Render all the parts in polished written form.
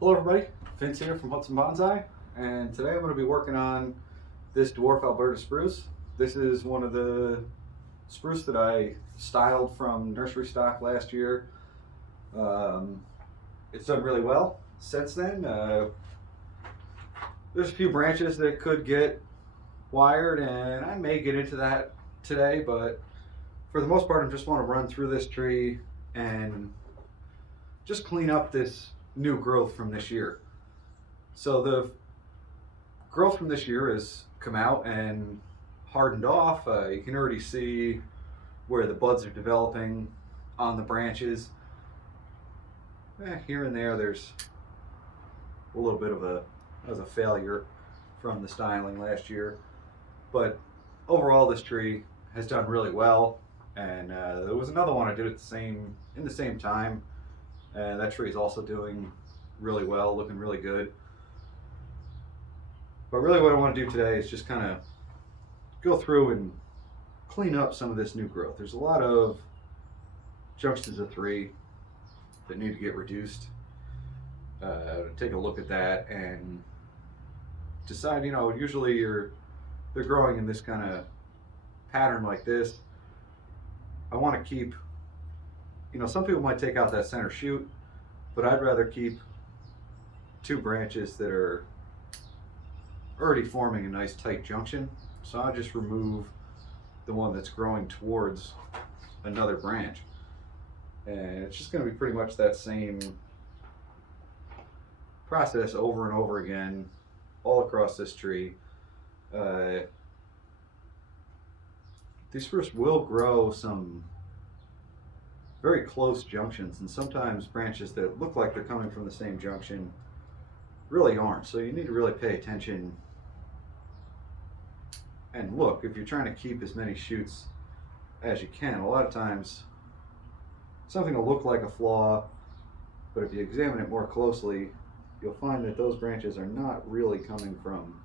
Hello everybody, Vince here from Hudson Bonsai, and today I'm going to be working on this dwarf Alberta spruce. This is one of the spruce that I styled from nursery stock last year. It's done really well since then. There's a few branches that could get wired, and I may get into that today, but for the most part I just want to run through this tree and just clean up this new growth from this year. So the growth from this year has come out and hardened off. You can already see where the buds are developing on the branches. Here and there's a little bit of a failure from the styling last year, but overall this tree has done really well. And there was another one I did at in the same time. That tree is also doing really well, looking really good. But really what I want to do today is just kind of go through and clean up some of this new growth. There's a lot of junctions of 3 that need to get reduced. Take a look at that and decide, usually they're growing in this kind of pattern like this. I want to keep, some people might take out that center shoot, but I'd rather keep 2 branches that are already forming a nice tight junction. So I'll just remove the one that's growing towards another branch. And it's just going to be pretty much that same process over and over again all across this tree. These spruce will grow some very close junctions, and sometimes branches that look like they're coming from the same junction really aren't. So you need to really pay attention and look. If you're trying to keep as many shoots as you can, a lot of times something will look like a flaw, but if you examine it more closely, you'll find that those branches are not really coming from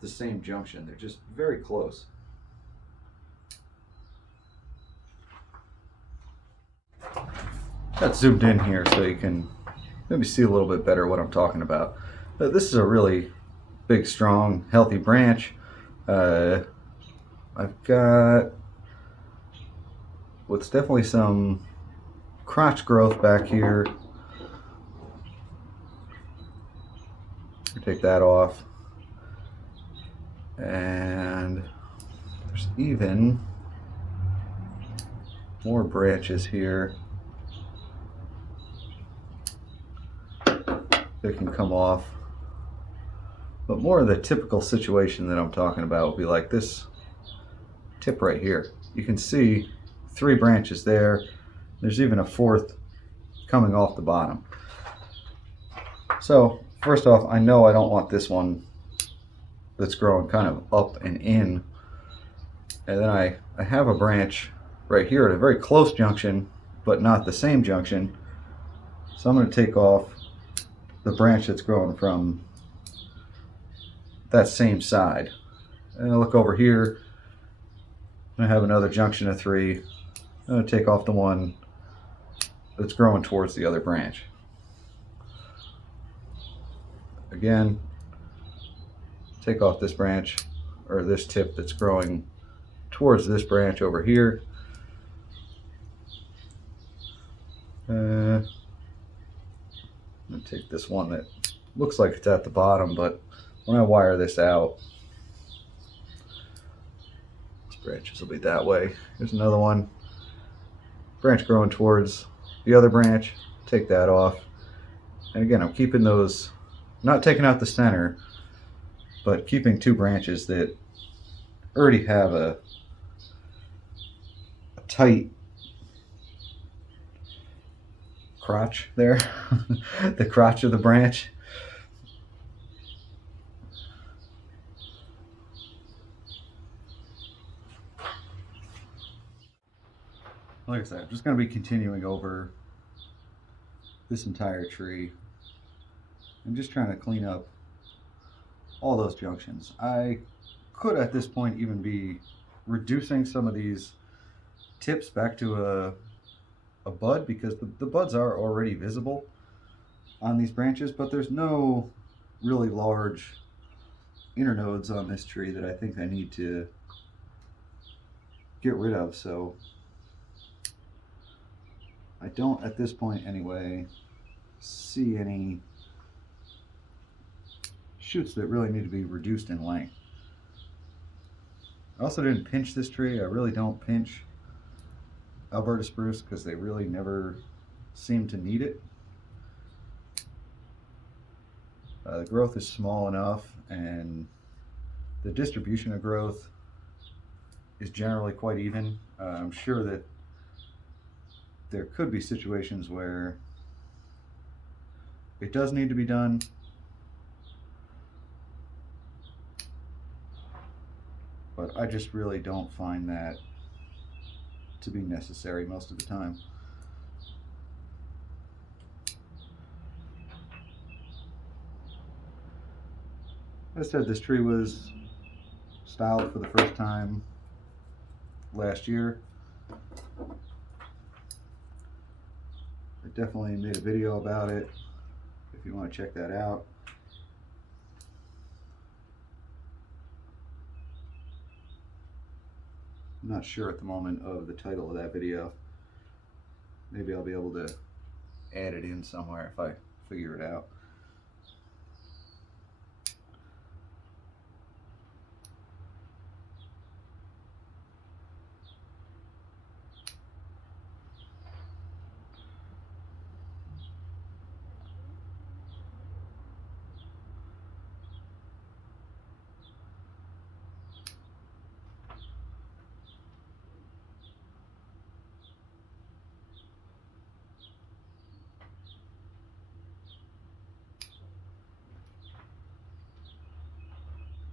the same junction. They're just very close. Got zoomed in here so you can maybe see a little bit better what I'm talking about. This is a really big, strong, healthy branch. I've got what's definitely some crotch growth back here. Take that off. And there's even more branches here that can come off. But more of the typical situation that I'm talking about would be like this tip right here. You can see 3 branches there. There's even a 4th coming off the bottom. So first off, I know I don't want this one that's growing kind of up and in. And then I have a branch right here at a very close junction, but not the same junction. So I'm going to take off the branch that's growing from that same side. And I look over here, and I have another junction of 3. I'm going to take off the one that's growing towards the other branch. Again, take off this branch, or this tip that's growing towards this branch over here. I'm going to take this one that looks like it's at the bottom, but when I wire this out, these branches will be that way. Here's another one. Branch growing towards the other branch. Take that off. And again, I'm keeping those, not taking out the center, but keeping 2 branches that already have a tight crotch there, the crotch of the branch. Like I said, I'm just going to be continuing over this entire tree. I'm just trying to clean up all those junctions. I could at this point even be reducing some of these tips back to a bud, because the buds are already visible on these branches, but there's no really large internodes on this tree that I think I need to get rid of, so I don't, at this point anyway, see any shoots that really need to be reduced in length. I also didn't pinch this tree. I really don't pinch Alberta spruce because they really never seem to need it. The growth is small enough, and the distribution of growth is generally quite even. I'm sure that there could be situations where it does need to be done, but I just really don't find that to be necessary most of the time. As I said, this tree was styled for the first time last year. I definitely made a video about it if you want to check that out. I'm not sure at the moment of the title of that video. Maybe I'll be able to add it in somewhere if I figure it out.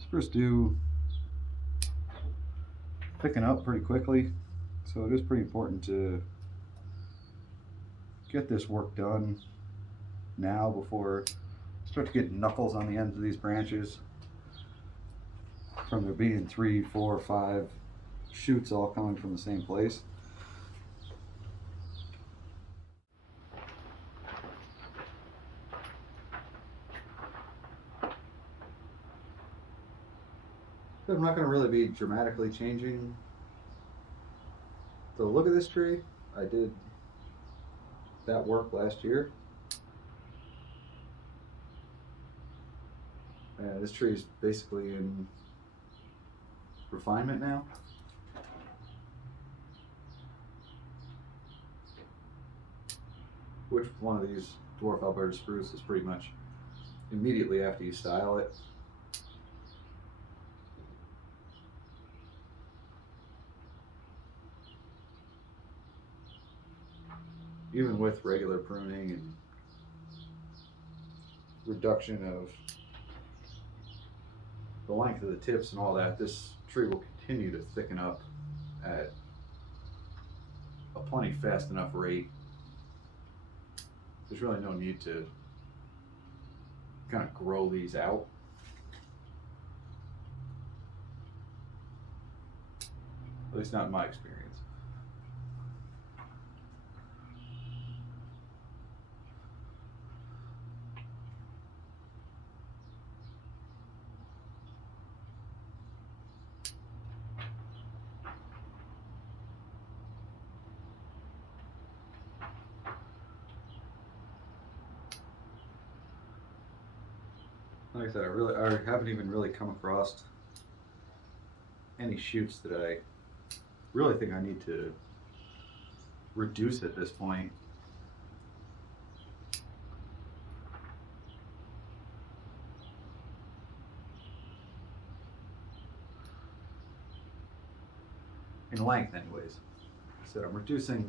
Spruce do thicken up pretty quickly, so it is pretty important to get this work done now before you start to get knuckles on the ends of these branches from there being 3, 4, 5 shoots all coming from the same place. I'm not going to really be dramatically changing the look of this tree. I did that work last year. And this tree is basically in refinement now. Which one of these dwarf Alberta spruce is pretty much immediately after you style it. Even with regular pruning and reduction of the length of the tips and all that, this tree will continue to thicken up at a plenty fast enough rate. There's really no need to kind of grow these out. At least not in my experience. Like I said, I haven't even really come across any shoots that I really think I need to reduce at this point. In length anyways. So I'm reducing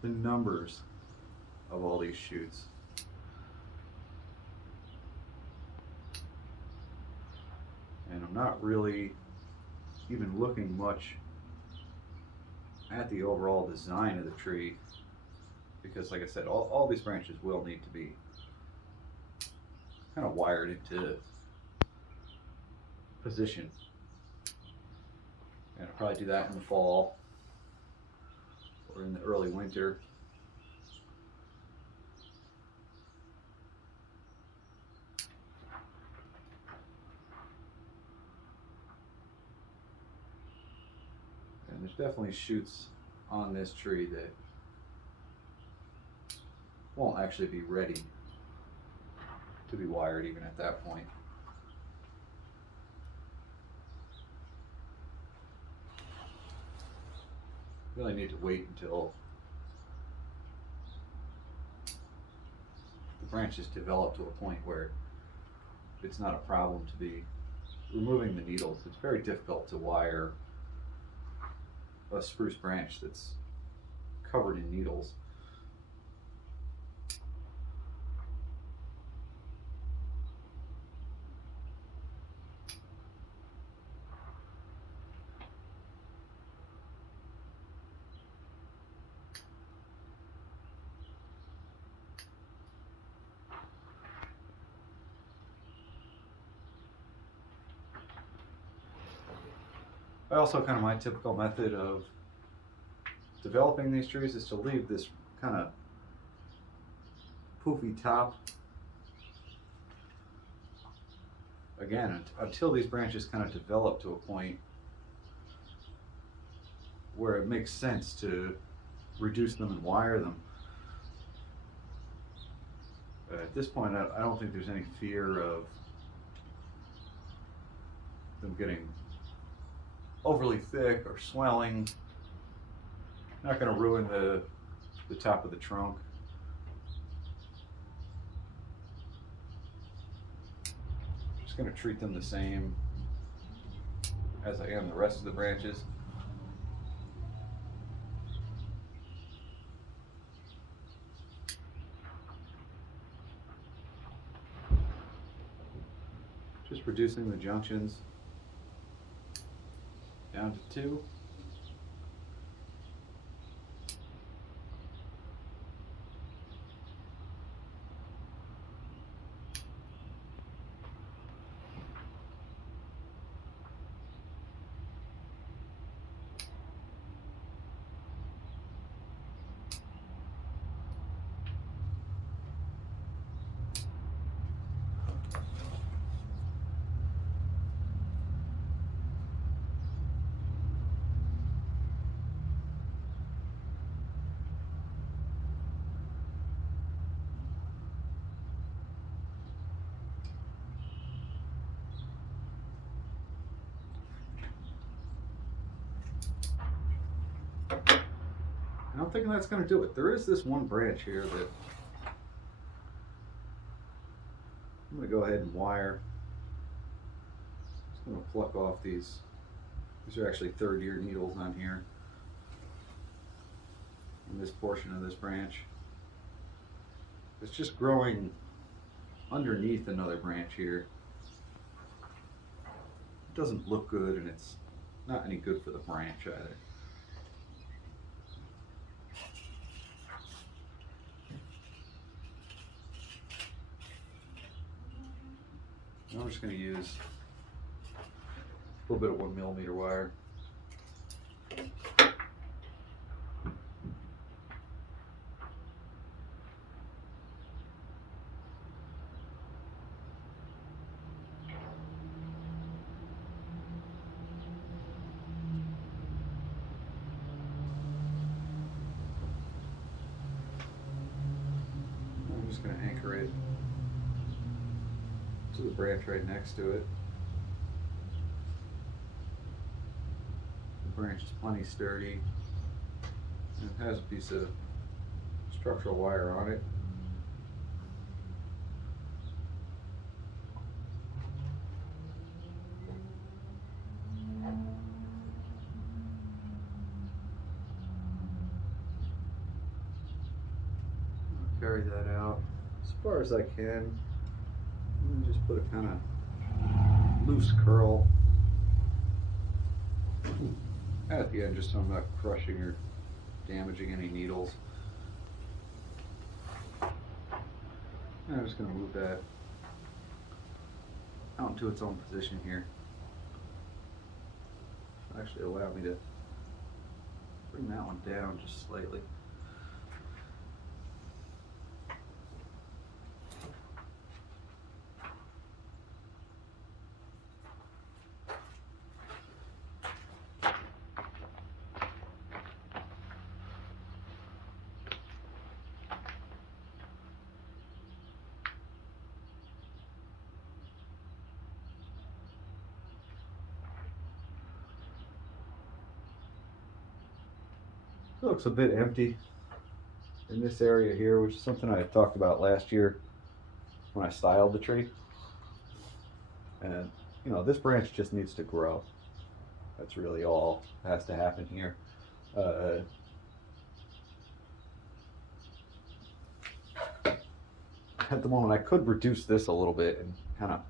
the numbers of all these shoots. And I'm not really even looking much at the overall design of the tree, because like I said, all these branches will need to be kind of wired into position. And I'll probably do that in the fall or in the early winter. there's definitely shoots on this tree that won't actually be ready to be wired even at that point. Really need to wait until the branches develop to a point where it's not a problem to be removing the needles. It's very difficult to wire a spruce branch that's covered in needles. Also, kind of my typical method of developing these trees is to leave this kind of poofy top again until these branches kind of develop to a point where it makes sense to reduce them and wire them. At this point, I don't think there's any fear of them getting overly thick or swelling. Not going to ruin the top of the trunk. Just going to treat them the same as I am the rest of the branches. Just reducing the junctions down to 2. And I'm thinking that's going to do it. There is this one branch here that I'm going to go ahead and wire. Just going to pluck off these. These are actually 3rd year needles on here in this portion of this branch. It's just growing underneath another branch here. It doesn't look good, and it's not any good for the branch either. I'm just going to use a little bit of 1mm wire. I'm just going to anchor it to the branch right next to it. The branch is plenty sturdy, and it has a piece of structural wire on it. I'll carry that out as far as I can. And just put a kind of loose curl at the end, just so I'm not crushing or damaging any needles. And I'm just going to move that out into its own position here. Actually allow me to bring that one down just slightly. It looks a bit empty in this area here, which is something I talked about last year when I styled the tree. And you know, this branch just needs to grow. That's really all that has to happen here. At the moment, I could reduce this a little bit and kind of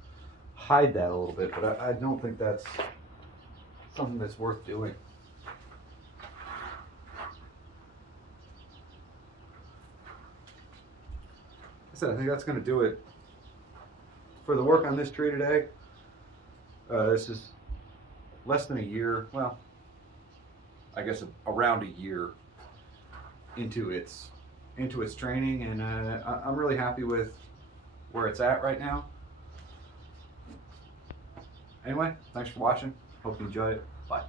hide that a little bit, but I don't think that's something that's worth doing. I think that's going to do it for the work on this tree today. This is less than a year, well, I guess around a year into its training, and I'm really happy with where it's at right now. Anyway, thanks for watching. Hope you enjoyed it. Bye.